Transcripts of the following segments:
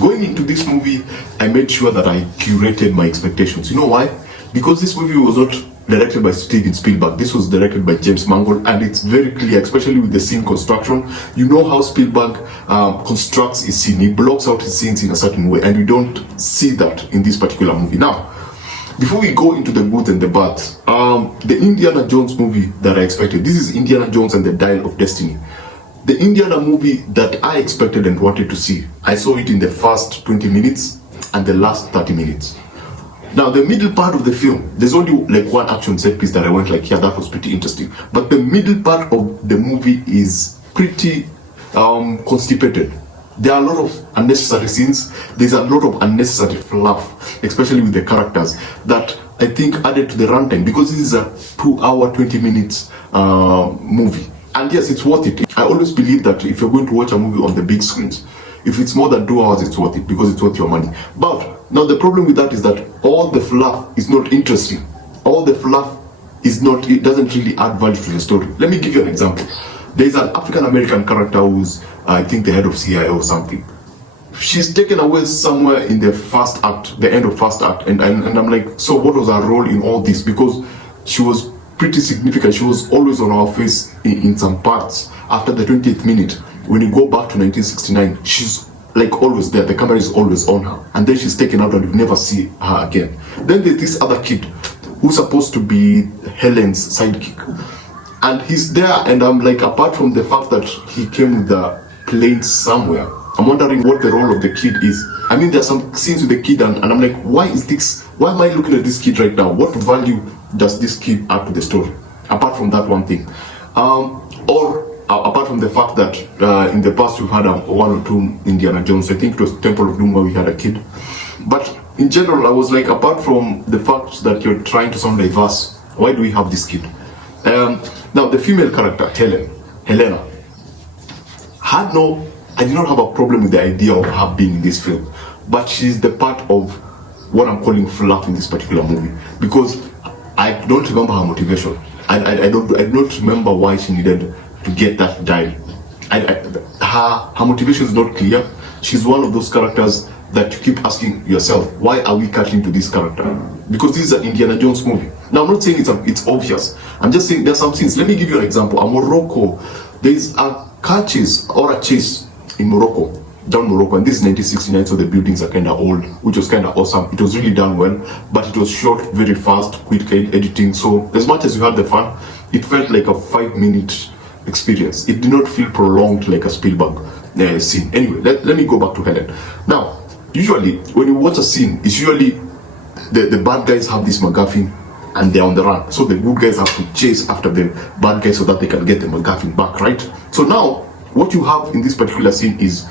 going into this movie, I made sure that I curated my expectations. You know why? Because this movie was not directed by Steven Spielberg. This was directed by James Mangold, and it's very clear, especially with the scene construction. You know how Spielberg constructs his scene. He blocks out his scenes in a certain way, and you don't see that in this particular movie. Now, before we go into the good and the bad, the Indiana Jones movie that I expected, this is Indiana Jones and the Dial of Destiny. The Indiana movie that I expected and wanted to see, I saw it in the first 20 minutes and the last 30 minutes. Now, the middle part of the film, there's only like one action set piece that I went like, yeah, that was pretty interesting. But the middle part of the movie is pretty constipated. There are a lot of unnecessary scenes. There's a lot of unnecessary fluff, especially with the characters, that I think added to the runtime, because this is a 2 hour, 20 minutes movie. And yes, it's worth it. I always believe that if you're going to watch a movie on the big screens, if it's more than 2 hours, it's worth it, because it's worth your money. But now the problem with that is that all the fluff is not interesting. All the fluff is not, it doesn't really add value to the story. Let me give you an example. There's an African American character who's, I think, the head of CIA or something. She's taken away somewhere in the first act, the end of first act, and I'm like, so what was her role in all this? Because she was pretty significant. She was always on our face in some parts. After the 20th minute, when you go back to 1969, she's like always there. The camera is always on her, and then she's taken out and you never see her again. Then there's this other kid who's supposed to be Helen's sidekick, and he's there, and I'm like, apart from the fact that he came with the plane somewhere, I'm wondering what the role of the kid is. I mean, there's some scenes with the kid, and I'm like, why am I looking at this kid right now? What value does this kid add to the story, apart from that one thing? Apart from the fact that in the past we've had one or two Indiana Jones. I think it was Temple of Doom where we had a kid. But in general, I was like, apart from the fact that you're trying to sound diverse, why do we have this kid? Now, the female character, Helena, I did not have a problem with the idea of her being in this film, but she's the part of what I'm calling fluff in this particular movie, because I don't remember her motivation. I don't remember why she needed to get that dial. Her motivation is not clear. She's one of those characters that you keep asking yourself, why are we cutting to this character? Because this is an Indiana Jones movie. Now, I'm not saying it's obvious. I'm just saying there's some scenes. Let me give you an example. In Morocco, there's a car chase or a chase in Morocco, down Morocco, and this is 1969, so the buildings are kind of old, which was kind of awesome. It was really done well, but it was shot very fast, quick editing. So as much as you had the fun, it felt like a 5-minute experience. It did not feel prolonged like a Spielberg scene. Anyway, let me go back to Helen. Now, usually when you watch a scene, it's usually the bad guys have this MacGuffin and they're on the run. So the good guys have to chase after the bad guys so that they can get the MacGuffin back, right? So now, what you have in this particular scene is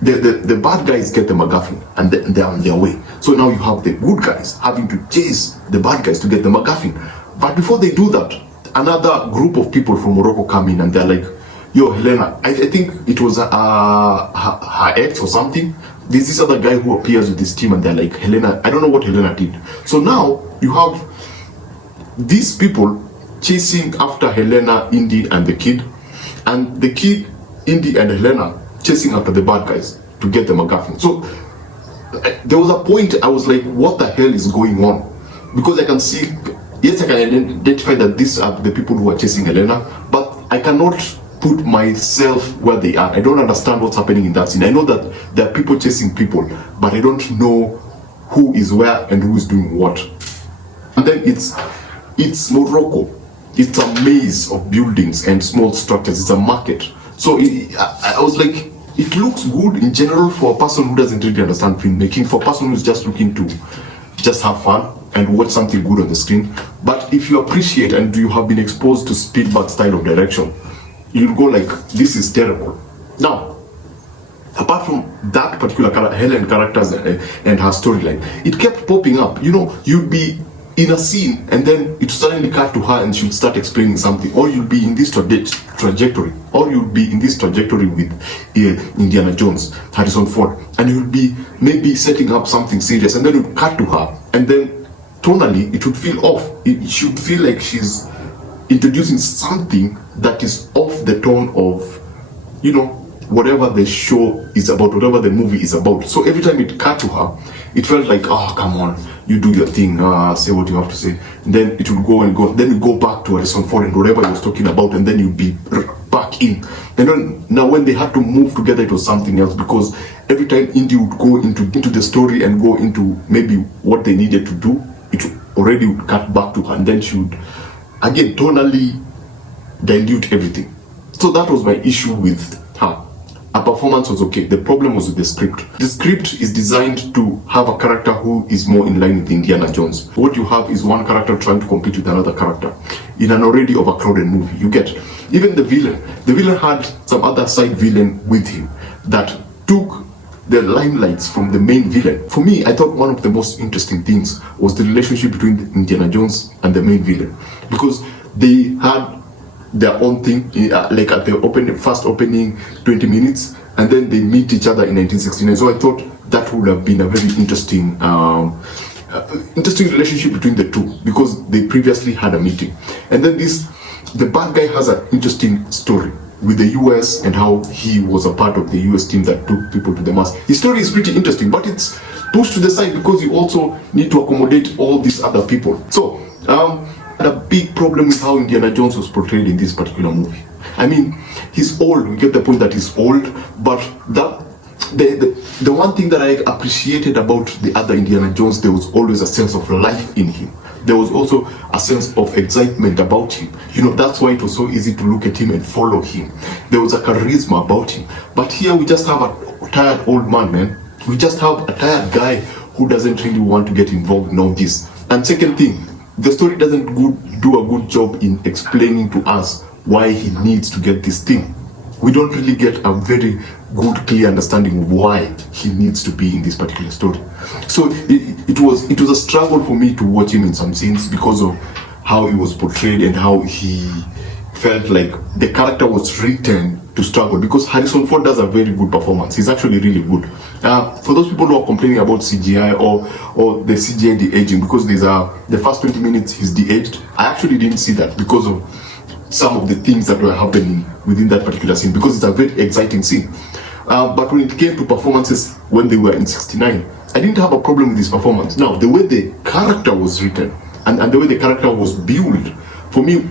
the bad guys get the MacGuffin and they're on their way. So now you have the good guys having to chase the bad guys to get the MacGuffin. But before they do that, another group of people from Morocco come in and they're like, yo, Helena, I think it was her ex or something. There's this other guy who appears with this team and they're like, Helena, I don't know what Helena did. So now you have these people chasing after Helena, Indy, and the kid. And the kid, Indy, and Helena chasing after the bad guys to get the MacGuffin. So there was a point I was like, what the hell is going on? Because I can see, yes, I can identify that these are the people who are chasing Helena, but I cannot put myself where they are. I don't understand what's happening in that scene. I know that there are people chasing people, but I don't know who is where and who is doing what. And then it's Morocco. It's a maze of buildings and small structures. It's a market. So I was like, it looks good in general for a person who doesn't really understand filmmaking, for a person who's just looking to just have fun and watch something good on the screen. But if you appreciate and you have been exposed to Spielberg style of direction, you'll go like, this is terrible. Now, apart from that particular Helen characters and her storyline, it kept popping up. You know, you'd be in a scene and then it suddenly cut to her and she'll start explaining something, or you'll be in this trajectory, or you'll be in this trajectory with Indiana Jones, Harrison Ford, and you'll be maybe setting up something serious, and then you'll cut to her, and then tonally it would feel off. It should feel like she's introducing something that is off the tone of, you know, whatever the show is about, whatever the movie is about. So every time it cut to her, it felt like, oh, come on, you do your thing, say what you have to say. And then it would go and go. Then we go back to Harrison Ford and whatever he was talking about, and then you'd be back in. And then now when they had to move together, it was something else, because every time Indy would go into the story and go into maybe what they needed to do, it already would cut back to her, and then she would again tonally dilute everything. So that was my issue with her. Her performance was okay. The problem was with the script. The script is designed to have a character who is more in line with Indiana Jones. What you have is one character trying to compete with another character in an already overcrowded movie. You get, even the villain. The villain had some other side villain with him that took the limelights from the main villain. For me, I thought one of the most interesting things was the relationship between Indiana Jones and the main villain, because they had their own thing, like at the first opening 20 minutes, and then they meet each other in 1969. So I thought that would have been a very interesting interesting relationship between the two, because they previously had a meeting. And then the bad guy has an interesting story with the US and how he was a part of the US team that took people to the Mars. His story is pretty interesting, but it's pushed to the side because you also need to accommodate all these other people. So a big problem with how Indiana Jones was portrayed in this particular movie. I mean, he's old, we get the point that he's old, but the one thing that I appreciated about the other Indiana Jones, there was always a sense of life in him. There was also a sense of excitement about him. You know, that's why it was so easy to look at him and follow him. There was a charisma about him. But here we just have a tired old man. We just have a tired guy who doesn't really want to get involved in all this. And second thing, the story doesn't do a good job in explaining to us why he needs to get this thing. We don't really get a very good, clear understanding of why he needs to be in this particular story. So it was a struggle for me to watch him in some scenes because of how he was portrayed and how he felt like the character was written to struggle, because Harrison Ford does a very good performance. He's actually really good. For those people who are complaining about CGI or the CGI de-aging, because there's the first 20 minutes he's de-aged, I actually didn't see that because of some of the things that were happening within that particular scene, because it's a very exciting scene. But when it came to performances when they were in 69, I didn't have a problem with his performance. Now, the way the character was written and the way the character was built, for me,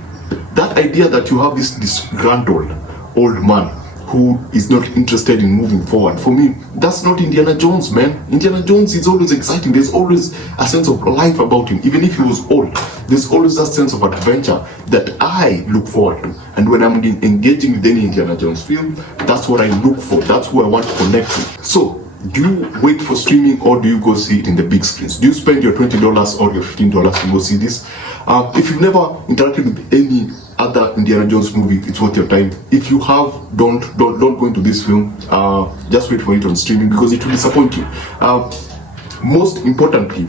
that idea that you have this disgruntled old man who is not interested in moving forward, for me, that's not Indiana Jones, man. Indiana Jones is always exciting. There's always a sense of life about him. Even if he was old, there's always that sense of adventure that I look forward to. And when I'm engaging with any Indiana Jones film, that's what I look for. That's who I want to connect with. So, do you wait for streaming or do you go see it in the big screens? Do you spend your $20 or your $15 to go see this? If you've never interacted with any other Indiana Jones movie, it's worth your time. If you have, don't go into this film. Just wait for it on streaming, because it will disappoint you. Most importantly,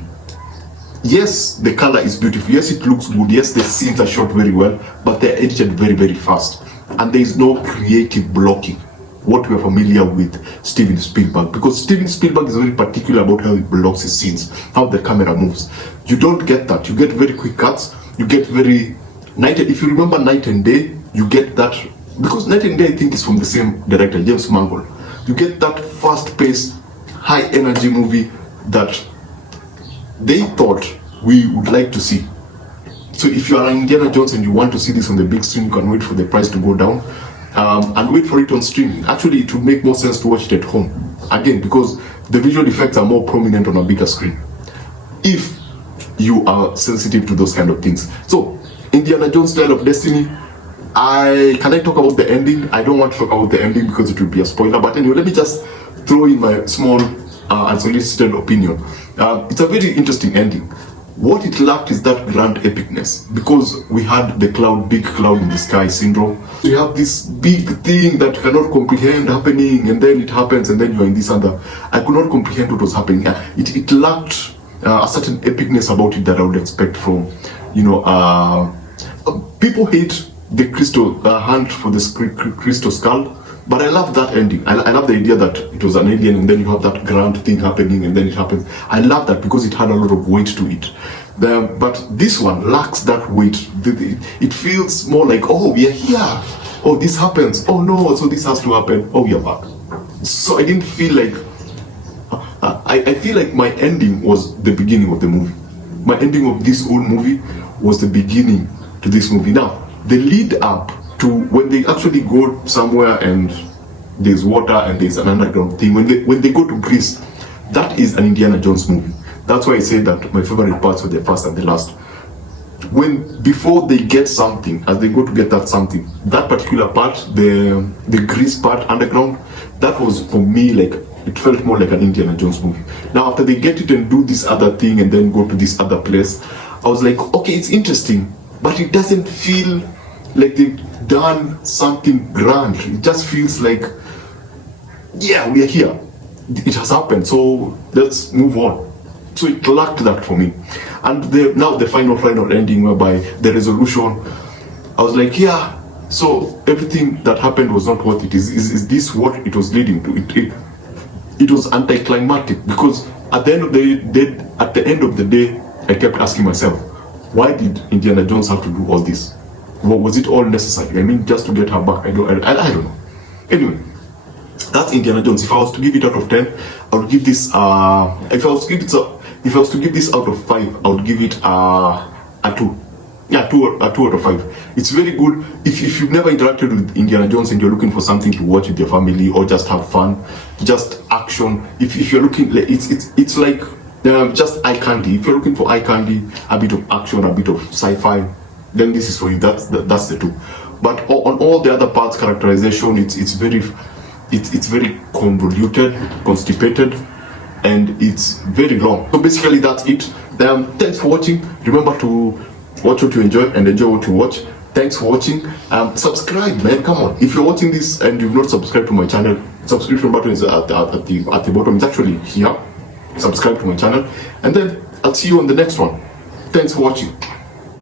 yes, the color is beautiful. Yes, it looks good. Yes, the scenes are shot very well, but they're edited very, very fast. And there is no creative blocking, what we are familiar with Steven Spielberg, because Steven Spielberg is very particular about how he blocks his scenes, how the camera moves. You don't get that. You get very quick cuts. You get very if you remember Night and Day, you get that, because Night and Day I think is from the same director, James Mangold. You get that fast-paced, high-energy movie that they thought we would like to see. So if you are Indiana Jones and you want to see this on the big screen, you can wait for the price to go down and wait for it on streaming. Actually, it would make more sense to watch it at home, again, because the visual effects are more prominent on a bigger screen, if you are sensitive to those kind of things. So Indiana Jones Dial of Destiny, can I talk about the ending? I don't want to talk about the ending because it will be a spoiler, but anyway, let me just throw in my small unsolicited opinion. It's a very interesting ending. What it lacked is that grand epicness, because we had the big cloud in the sky syndrome. You have this big thing that you cannot comprehend happening, and then it happens, and then you're in this other. I could not comprehend what was happening. It lacked a certain epicness about it that I would expect from, people hate the hunt for the crystal skull, but I love that ending. I love the idea that it was an alien and then you have that grand thing happening and then it happens. I love that because it had a lot of weight to it. But this one lacks that weight. It feels more like, oh, we are here. oh, this happens, oh no, so this has to happen, oh, we are back. So I didn't feel like, I feel like my ending was the beginning of the movie. My ending of this whole movie was the beginning to this movie. Now, the lead up to when they actually go somewhere and there's water and there's an underground thing, when they go to Greece, that is an Indiana Jones movie. That's why I say that my favorite parts were the first and the last. Before they get something, as they go to get that something, that particular part, the Greece part, underground, that was for me like, it felt more like an Indiana Jones movie. Now after they get it and do this other thing and then go to this other place, I was like, okay, it's interesting, but it doesn't feel like they've done something grand. It just feels like, yeah, we are here. It has happened, so let's move on. So it lacked that for me. And now the final ending whereby the resolution, I was like, yeah, so everything that happened was not what it is. Is this what it was leading to? It was anticlimactic, because at the end of the day, I kept asking myself, why did Indiana Jones have to do all this? Was it all necessary? I mean, just to get her back? I don't know. Anyway, that's Indiana Jones. If I was to give it out of 10, I would give this. If I was to give this out of 5, I would give it a 2. Yeah, 2 out of 5. It's very good. If you've never interacted with Indiana Jones and you're looking for something to watch with your family or just have fun, just action. If you're looking, it's like just eye candy. If you're looking for eye candy, a bit of action, a bit of sci-fi, then this is for you. That's the 2. But on all the other parts, characterization, it's very convoluted, constipated, and it's very long. So basically that's it. Thanks for watching. Remember to watch what you enjoy and enjoy what you watch. Thanks for watching. Subscribe, man, come on. If you're watching this and you've not subscribed to my channel, subscription button is at the bottom. It's actually here. Subscribe to my channel, and then I'll see you on the next one. Thanks for watching.